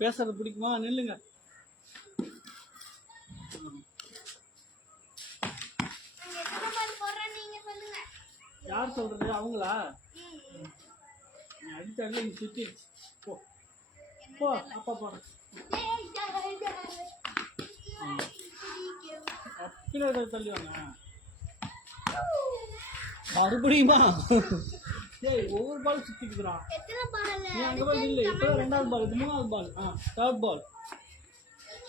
பேசுறது பிடிக்குமா? நில்லுங்க. யார் சொல்றது? அவங்களா? அடிச்சால நீ சுத்தி போ போ. அப்பா போற அப்படியே தள்ளி வாங்க. மறுபடியுமா? ஏய், ஒவ்வொரு பால் சுத்திக்குதுடா. நீ அங்க போய் நில்லு. இப்போ ரெண்டாவது பால், இது மூணாவது பால். தேர்ட் பால்.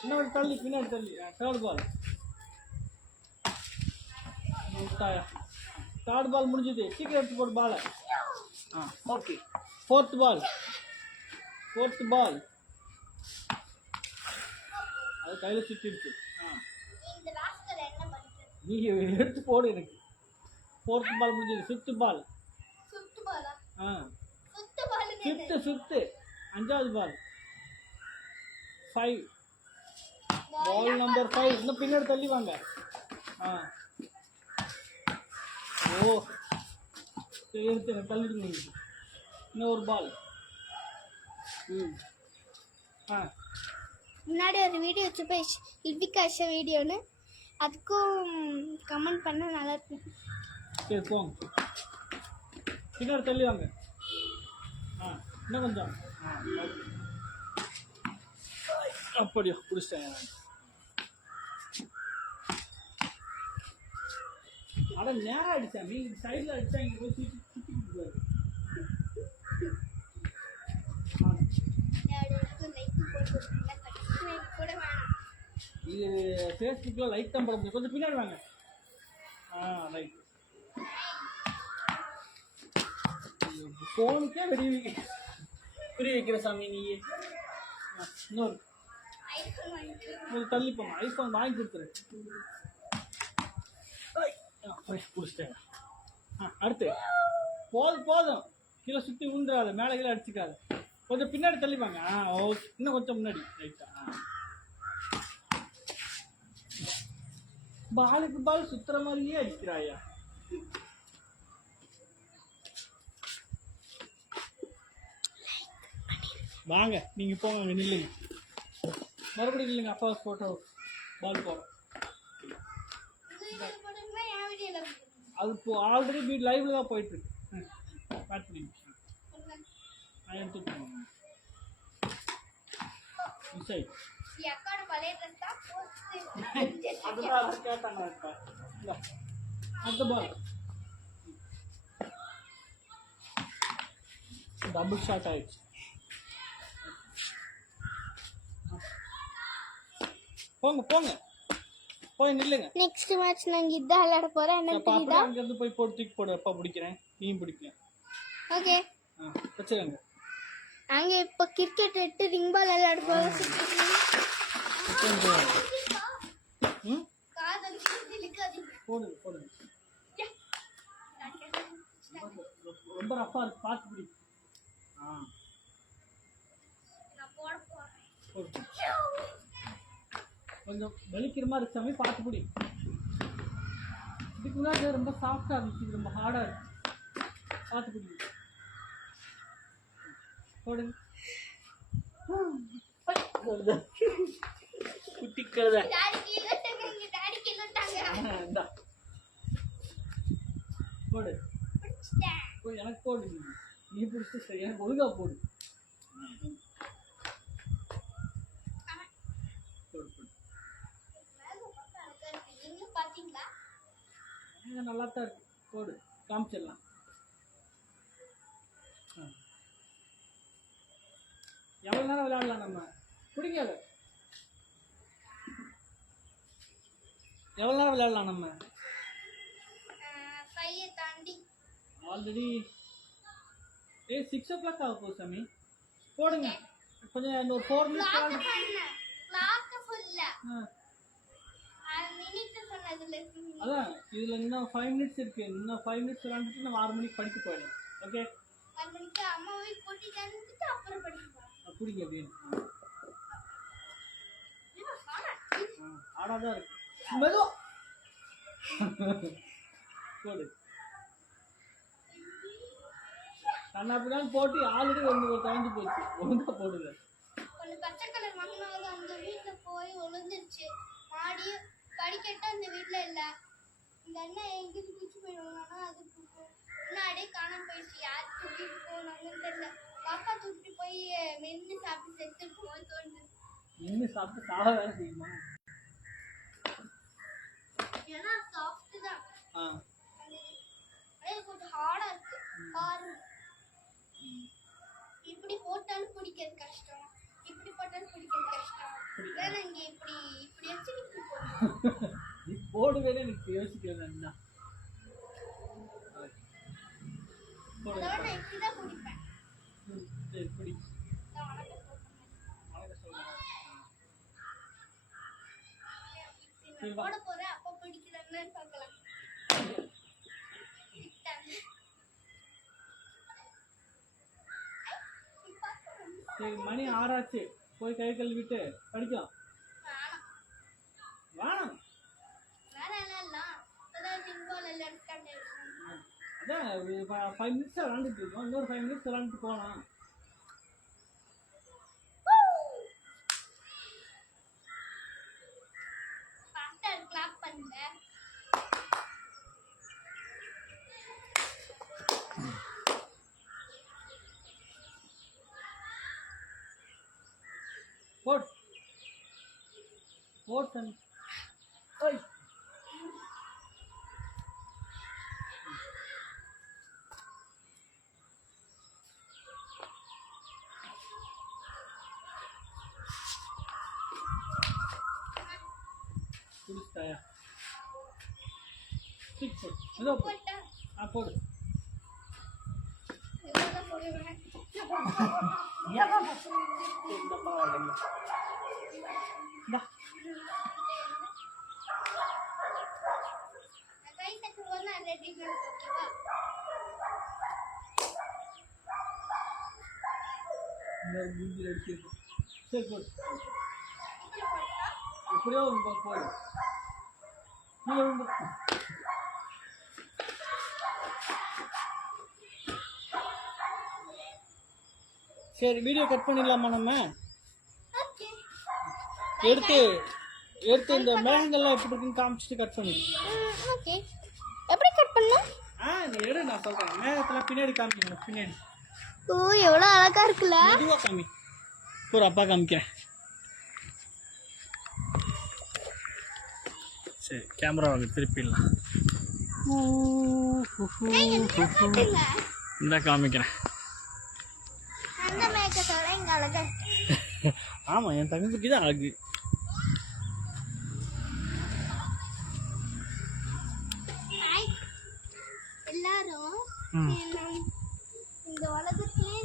இன்னொரு தள்ளி, பின்னாடி தள்ளி. தேர்ட் பால். தேர்ட் பால் முடிஞ்சது. சீக்கிரம் எடுத்து போடு பாலை. ஓகே. Fourth ball. அது கையில் சுற்றிடுச்சு. நீ எடுத்து போடு எனக்கு. ஃபோர்த் பால் முடிஞ்சது. ஃபிஃப்த் பால். ஃபிஃப்த்து அஞ்சாவது பால். 5 பால் நம்பர் 5. இன்னும் பின்னாடி தள்ளி வாங்க. ஓ எடுத்து தள்ளிடுங்க. இன்னும் ஒரு பால். முன்னாடி ஒரு வீடியோ வச்சுப்போ இட்விகாஷ வீடியோன்னு, அதுக்கும் கமெண்ட் பண்ண நல்லா இருக்கும். சரி போங்க. பின்னாடி தள்ளி வாங்க. இன்னும் கொஞ்சம். அப்படியோ பிடிச்சிட்டேன். அட நேரம் அடிச்சா நீ சைடில் அடிச்சா இங்கே போய் சுற்றி கொடுக்குறாரு. இது ஃபேஸ்புக்கில் லைக் தான் போட முடியும். கொஞ்சம் பின்னாடி வாங்க. ரைட். ஃபோனுக்கே புரிய வைக்கிற சாமி நீ. இன்னொரு தள்ளி போங்க. ஐஃபோன் வாங்கி கொடுத்துரு. பிடிச்சிட்டேன். அடுத்து போதும். கீழே சுற்றி உண்டுறாது, மேலே கீழே அடிச்சுக்காது. கொஞ்சம் பின்னாடி தள்ளிப்பாங்க. ஓகே. இன்னும் கொஞ்சம் முன்னாடி. ரைட்டா? பாலுக்கு பால் சுத்துற மாதிரியே அடிக்கிறாயா? வாங்க, நீங்க போங்க. நில்லுங்க. மறுபடியும் நில்லுங்க. அப்பா போட்டோ பால் போறோம். அது இப்போ ஆல்ரெடி லைவ்ல தான் போயிட்டு இருக்கு. பேட் பண்ணி அடுத்த பால் டபுள் ஷாட் ஆயிடுச்சு. போங்க போய் நில்லுங்க. நெக்ஸ்ட் மேட்ச் நாங்க இதான் விளையாட போறோம். என்ன தெரியுதா? அங்க இருந்து போய் போட்டு தூக்கி போடு. அப்பா பிடிக்கிறேன், நீயும் பிடிக்கிறேன். ஓகே. வச்சுக்கோங்க. நாங்க இப்ப கிரிக்கெட் 8 ரிங் பால் விளையாட போறோம். போடுங்க. ரொம்ப ரஃபா இருக்கு, பார்த்து பிடி. கொஞ்சம் வலிக்கிற மாதிரி இருக்காமே, பார்த்து பிடி. இதுக்கு முன்னாடி ரொம்ப சாஃப்டா இருந்துச்சு, இது ரொம்ப ஹார்டா இருக்கு. பார்த்து பிடி. போடுங்க. குட்டி கழுத. போடு. எனக்கு போடு. நீ பிடிச்சி சரி, எனக்கு ஒழுங்கா போடு. நல்லா தான் இருக்கு. போடு, காமிச்சிடலாம். எவ்வளவு நேரம் விளையாடலாம் நம்ம? பிடிக்காத. எவ்வளவு நேரம் விளையாடலாம் நம்ம? ஆல்ரெடி 6 o'clock ஆக போகுது சாமி. போடுங்க. கொஞ்சம் இன்னொரு 4 minutes அதான் இதுல இன்னும் 5 minutes இருக்கு. இன்னும் 5 minutes விளையாண்டுட்டு நம்ம 6 மணிக்கு படிக்க போயிடலாம். ஓகே? பிடிங்க அப்படின்னு. ஆடாதான் இருக்கு. மெதுவா போடு. கண்ணா பின்னாடி போட்டு ஆல்ரெடி ஒரு குறைஞ்சு போச்சு. ஒழுங்கா போடுங்க. வந்துருச்சு. மாடி படிக்கட்டு அந்த வீட்ல இல்ல. இந்த அண்ணன் எங்கிட்டு குச்சி போயிடுவாங்க. அதுக்கு முன்னாடியே காணாம போயிடுச்சு. யார் தூக்கிட்டு போனாங்கன்னு தெரியல. பாப்பா தூக்கிட்டு போய் மென்னு சாப்பிட்டு செத்துருக்குமோ தோணுது. மென்னு சாப்பிட்டு சாக வேலை செய்யுமா? ஏன்னா சாஃப்ட் தான். அது கொஞ்சம் ஹார்டா இருக்கு. பாருங்க. இப்படி போட்டாலும் பிடிக்கிறது கஷ்டம். இப்படி போட்டாலும் பிடிக்கிறது கஷ்டம். வேற இங்க இப்படி இப்படி வச்சுக்கிட்டு போடுறோம். நீ போடு வேணே எனக்கு யோசிக்கிறேன். அதோட நான் இப்படிதான் குடிப்பேன். சரி குடி. போட போறேன். அப்ப பிடிக்கிறான்னு பார்க்கலாம். சரி மணி 6 ஆச்சு. போய் கை கழுவிட்டு படிக்கலாம். வேணாம் அதான் 5 minutes விளாண்டுட்டு இருக்கோம். இன்னொரு 5 minutes விளாண்டுட்டு போகலாம். போட் போட் ஓய் குடிச்சாயா? டிக் போட் ஏதோ போடு. சரி போடு. எப்படியோ போடு. சரி வீடியோ கட் பண்ணிடலாமா? நம்ம எடுத்து இந்த மேகங்கள்லாம் எப்படி இருக்குன்னு காமிச்சிட்டு கட் பண்ணி. ஓகே எப்படி கட் பண்ணலாம்? நீ எடு, நான் சொல்றேன். மேகத்துல பின்னாடி காமிக்கணும். பின்னாடி. ஓ எவ்வளவு அழகா இருக்குல்ல. மெதுவா காமி. ஒரு அப்பா காமிக்கிறேன். சரி கேமரா வந்து திருப்பிடலாம். இந்த காமிக்கிறேன். அந்த மேகத்தோட இங்க அழகா. ஆமா என் தங்கத்துக்கு தான் அழகு. எல்லாரும் இந்த உலகத்திலே